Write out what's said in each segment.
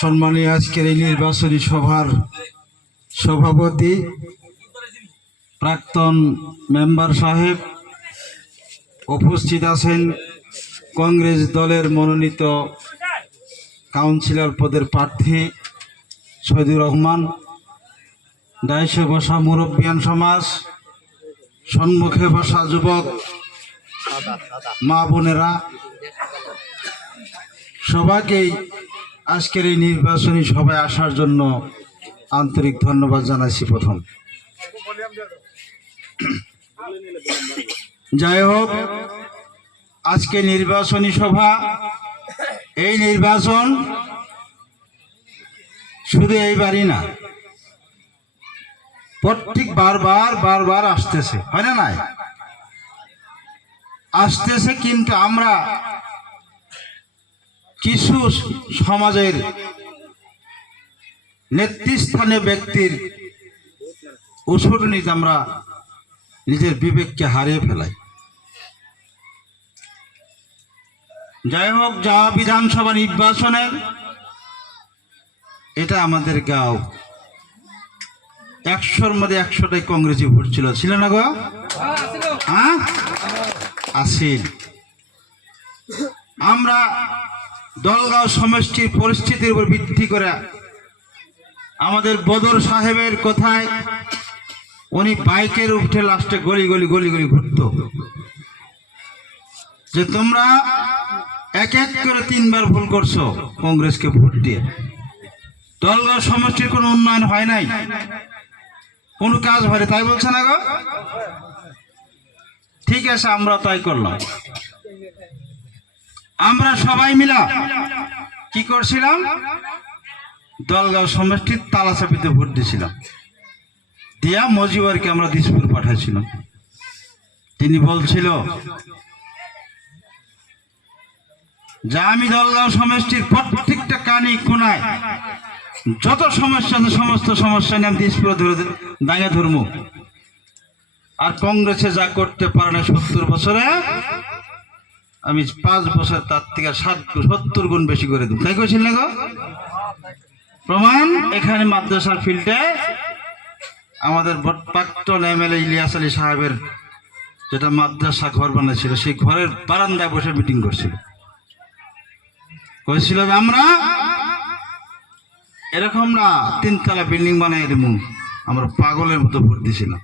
সম্মানীয় আজকের এই নির্বাচনী সভার সভাপতি প্রাক্তন মেম্বার সাহেব, উপস্থিত আছেন কংগ্রেস দলের মনোনীত কাউন্সিলর পদের প্রার্থী শহীদুর রহমান, ডাইসে বসা মুরব্বিয়ান সমাজ, সম্মুখে বসা যুবক মা বোনেরা, সবাইকেই আজকের এই নির্বাচনী সভায় আসার জন্য আন্তরিক ধন্যবাদ জানাচ্ছি। প্রথম যাই হোক, আজকে নির্বাচনী সভা, এই নির্বাচন শুধু এইবারই না, প্রত্যেক বারবার আসতেছে, হয় না? নাই আসতেছে, কিন্তু আমরা কিছু সমাজের নেতৃস্থানীয় ব্যক্তির উস্কানিতে আমরা নিজের বিবেককে হারিয়ে ফেলাই। যাই হোক, যা বিধানসভা নির্বাচনে এটা আমাদের গাঁও, 100-র মধ্যে 100টাই কংগ্রেসি ভোট ছিল না গো? হ্যাঁ, আসিল। আমরা দলগাঁও সমষ্টির পরিস্থিতির উপর ভিত্তি করে আমাদের বদর সাহেবের কথায় উনি বাইকের উঠে লাস্টে গলি গলি ঘুরত যে তোমরা এক এক করে 3বার ভুল করছো কংগ্রেসকে ভোট দিয়ে। দলগাঁও সমষ্টির কোনো উন্নয়ন হয় নাই, কোনো কাজ হয়, তাই বলছে না গো? ঠিক আছে, আমরা তাই করলাম। আমরা সবাই মিলা কি করছিলাম? দলগাঁও সমষ্টির তালাচাপিতে ভোট দিয়েছিলাম, দিয়া মজিবরকে আমরা দিসপুর পাঠাইছিলাম। তিনি বলছিল যে আমি দলগাঁও সমষ্টির প্রত্যেকটা কানি কোনায় যত সমস্যা আছে সমস্ত সমস্যা নিয়ে আমি দিসপুরে দাঙ্গা ধর্ম, আর কংগ্রেসে যা করতে পারে না 70 বছরে আমি 5 বছর তার থেকে 70 গুণ বেশি করে দেব। তাই কইছিল না গো? প্রমাণ এখানে মাদ্রাসার ফিল্ডে আমাদের প্রাক্তন এমএলএ ইলিয়াস আলী সাহেবের যেটা মাদ্রাসা ঘর বানাইছিল, সেই ঘরের বারান্দায় বসে মিটিং করছিল। কইছিল আমরা এরকম না 3তলা বিল্ডিং বানাই দেব, আমরা পাগলের মতো ভোট দিয়েছিলাম,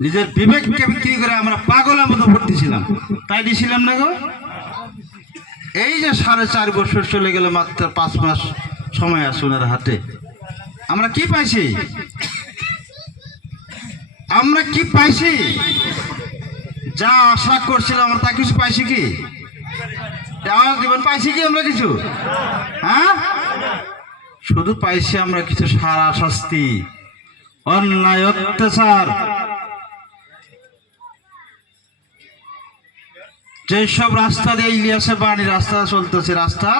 নিজের বিবেককে বিক্রি করে আমরা পাগলের মতো ভোট দিয়েছিলাম। তাই দিয়েছিলাম না গো? এই যে 4.5 বছর চলে গেল, মাত্র 5 মাস সময় আছে ওনার হাতে, আমরা কি পাইছি? আমরা কি পাইছি? যা আশা করছিলাম আমরা তা কিছু পাইছি কি? জীবন পাইছি কি আমরা কিছু? হ্যাঁ, শুধু পাইছি আমরা কিছু সারা শাস্তি, অন্যায়, অত্যাচার। যেসব রাস্তা দিয়ে ইলিয়াসের বাড়ি রাস্তা চলতেছে, রাস্তা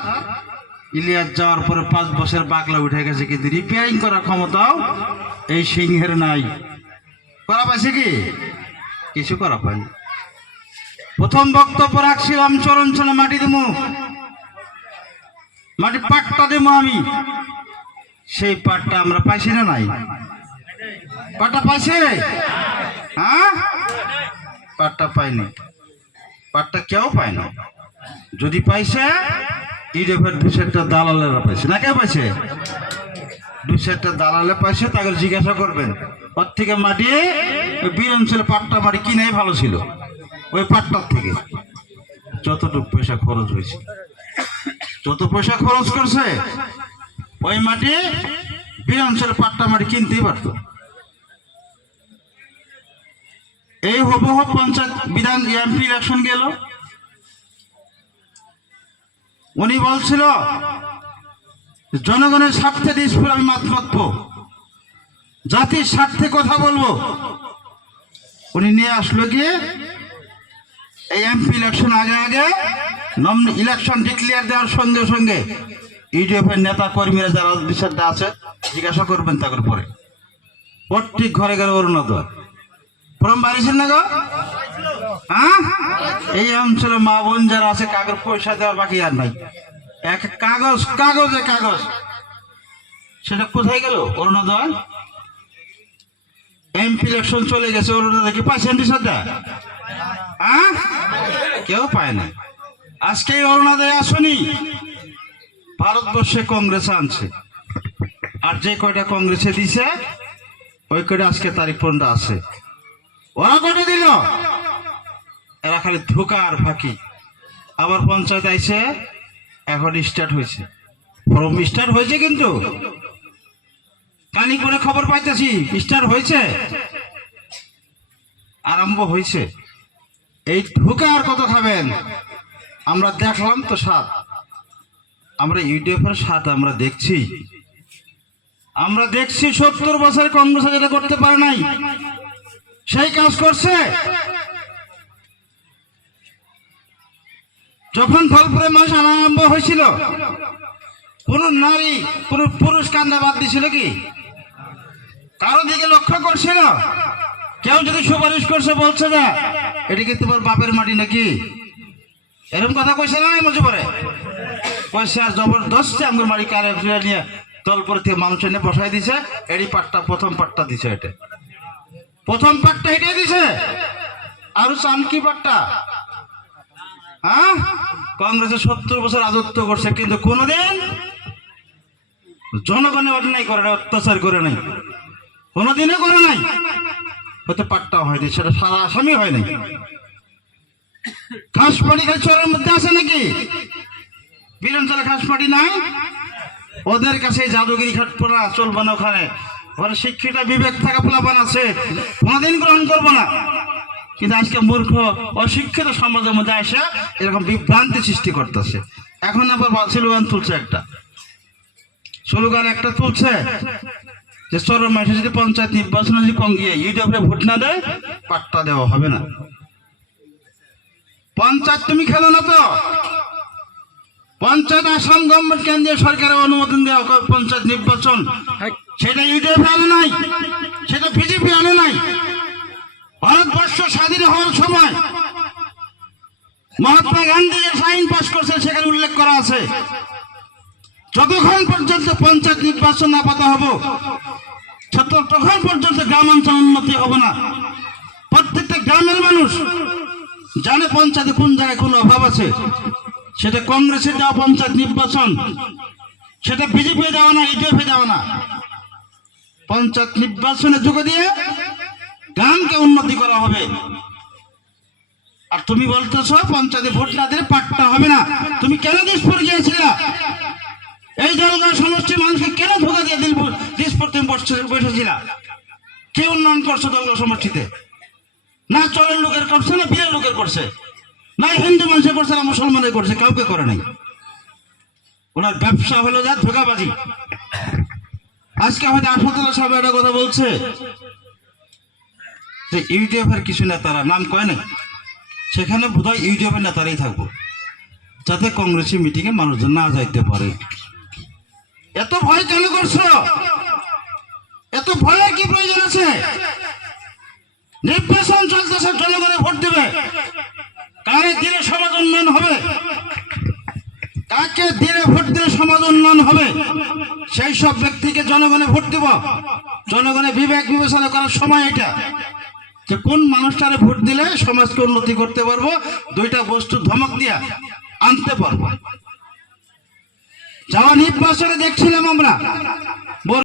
ইলিয়াস যাওয়ার পরে 5 বছর বাকলা উঠে গেছে, কিন্তু রিপেয়ারিং করার ক্ষমতাও এই সিংহের নাই। করা পাইছে কি? কিছু করা পায়নি। প্রথম বক্তব্য রাখছিলাম চরঞ্চলে মাটি দেবো, মাটি পাটটা দেবো আমি, সেই পাটটা আমরা পাইছি না? নাই পাটটা পাইছে? হ্যাঁ, পাটটা পাইনি, পাটটা কেউ পায় না। যদি পাইছে ইডেফের 2-4টা দালালেরা পাইছে, না কেউ পাইছে? 2-4টা দালালে পাইছে, তাকে জিজ্ঞাসা করবেন ওর থেকে মাটি বীরাঞ্চলে পাটটা মাটি কিনেই ভালো ছিল, ওই পাটটার থেকে যতটুকু পয়সা খরচ হয়েছে, যত পয়সা খরচ করছে ওই মাটি বীরাঞ্চলে পাটটা মাটি কিনতেই পারত। এই হুবহু পঞ্চায়েত বিধান এমপি ইলেকশন গেল, উনি বলছিল জনগণের স্বার্থে দিসপুর আমি মাত মাতব, জাতির স্বার্থে কথা বলবো। উনি নিয়ে আসলো গিয়ে এই এমপি ইলেকশন আগে ইলেকশন ডিক্লেয়ার দেওয়ার সঙ্গে সঙ্গে ইউডিএফের নেতা কর্মীরা যারা বিষয়টা আছে জিজ্ঞাসা করবেন, তাদের পরে প্রত্যেক ঘরে ঘরে অরুণোদয় ফর্ম বাড়িয়েছেন না গো? হ্যাঁ, এই অঞ্চলে মা বোন যারা আছে কাগজ পয়সা দেওয়ার বাকি আর নাই। এক কাগজ কাগজে কাগজ, সেটা কোথায় গেল? অরুণোদয় এমপি ইলেকশন চলে গেছে, অরুণোদয় কি পাচ্ছেন? হ্যাঁ, কেউ পায় না। আজকে অরুণোদয় আসনি ভারতবর্ষে কংগ্রেস আনছে, আর যে কয়টা কংগ্রেসে দিছে ওই কয়টা আজকে তারিখ পর্যন্ত আছে। ওরা কয়টা দিল? এরা খালি ধোকা আর ফাঁকি। আবার পঞ্চায়েত আইছে, এখন স্টার্ট হয়েছে, ফর্ম স্টার্ট হয়েছে, কিন্তু কানি করে খবর পাইতেছি স্টার্ট হয়েছে, আরম্ভ হয়েছে। এই ধোকা আর কত খাবেন? আমরা দেখলাম তো স্বাদ, আমরা ইউটিউবের স্বাদ আমরা দেখছি। 70 বছর কংগ্রেস যেটা করতে পারে নাই সেই কাজ করছে। যখন ফলপুরে মাস আরম্ভ হয়েছিল, কোন নারী কোন পুরুষ কান্দা বাদ দিছিল কি? কারো দিকে লক্ষ্য করছিল? কেউ যদি সুপারিশ করছে বলছে না এটি কি তোমার বাপের মাটি নাকি? এরকম কথা কইছে না? মজে পড়ে কইছে, আর জবরদস্তি আমার মাটি কারে নিয়ে দলপুর থেকে মানুষ এনে বসাই দিছে। এরই পাটটা প্রথম পাটটা দিছে, এটা প্রথম পাটটা হেঁটে দিছে। আর চান কি পাটটা? হ্যাঁ, কংগ্রেসে 70 বছর রাজত্ব করছে, কিন্তু কোনোদিন জনগণের অন্যায় করে নাই, অত্যাচার করে নাই, কোনোদিনও করে নাই। হয়তো পাট্টা হয়নি, সেটা সারা আসামি হয় নাই। ঘাসপাটি খালি চরের মধ্যে আছে নাকি? বিরঞ্চলে ঘাসপাটি নাই? ওদের কাছে জাদুগিরি খাটপনা চলবে না। ওখানে ওখানে শিক্ষিত বিবেক থাকা প্লাবান আছে, কোনোদিন গ্রহণ করবো না। কিন্তু আজকে মূর্খ অশিক্ষিত সমাজের মধ্যে এসে এরকম বিভ্রান্তি সৃষ্টি করতেছে। এখন আবার স্লোগান তুলছে, একটা তুলছে যে চরম মাসে যদি পঞ্চায়েত নির্বাচনে যদি ইউটিউবে ভোট না দেয় পাট্টা দেওয়া হবে না। পঞ্চায়েত তুমি খেলো না তো? পঞ্চায়েত আসাম গভর্নমেন্ট কেন্দ্রীয় সরকারের অনুমোদন দেওয়া পঞ্চায়েত নির্বাচন, সেটা ইউটিউবে আনে নাই, সেটা বিজেপি আনে নাই। ভারতবর্ষ স্বাধীন হওয়ার সময় মহাত্মা গান্ধী যে আইন পাশ করছে সেখানে উল্লেখ করা আছে, যতক্ষণ পর্যন্ত পঞ্চায়েত নির্বাচন না পাতা হবো ততক্ষণ পর্যন্ত গ্রামাঞ্চল উন্নতি হবে না। প্রত্যেকটা গ্রামের মানুষ জানে পঞ্চায়েতে কোন জায়গায় কোন অভাব আছে। সেটা কংগ্রেসের দেওয়া পঞ্চায়েত নির্বাচন, সেটা বিজেপি দেওয়া না, ইউডিএফ দেওয়া না। পঞ্চায়েত নির্বাচনে যোগ দিয়ে গ্রামকে উন্নতি করা হবে। আর তুমি বলতেছ পঞ্চায়েতে ভোট না দিলে পাট্টা হবে না। তুমি কেন দিসপুর গিয়েছিলা? এই জলগাঁও সমষ্টির মানুষকে কেন ধোকা দিয়ে দিসপুর তুমি বসেছিলা? কে উন্নয়ন করছো জলগাঁও সমষ্টিতে? না চরের লোকের করছে, না বীরের লোকের করছে, না হিন্দু মানুষের করছে, না মুসলমানের করছে, কাউকে করে নাই। ওনার ব্যবসা হলো যা ধোকাবাজি। আজকে হয়তো আশফাকুল্লাহ সাহেব একটা কথা বলছে যে ইউটিউবের কিছু নেতারা নাম কয় নাই, সেখানে বোধহয় ইউটিউবের নেতারাই থাকবো, যাতে কংগ্রেসের মিটিংয়ে মানুষজন না যাইতে পারে। এত ভয় কেন করছো? এত ভয়ের কি প্রয়োজন আছে? নির্বাচন চলতেছে, জনগণে ভোট দেবে। কারে দিলে সমাজ উন্নয়ন হবে, কাকে দিলে ভোট দিলে সমাজ উন্নয়ন হবে, সেই সব ব্যক্তিকে জনগণে ভোট দেব। জনগণের বিবেক বিবেচনা করার সময় এটা, যে কোন মানুষটারে ভোট দিলে সমাজকে উন্নতি করতে পারবো, দুইটা বস্তু ধমক দিয়া আনতে পারবো। যাওয়া নির্বাচনে দেখছিলাম আমরা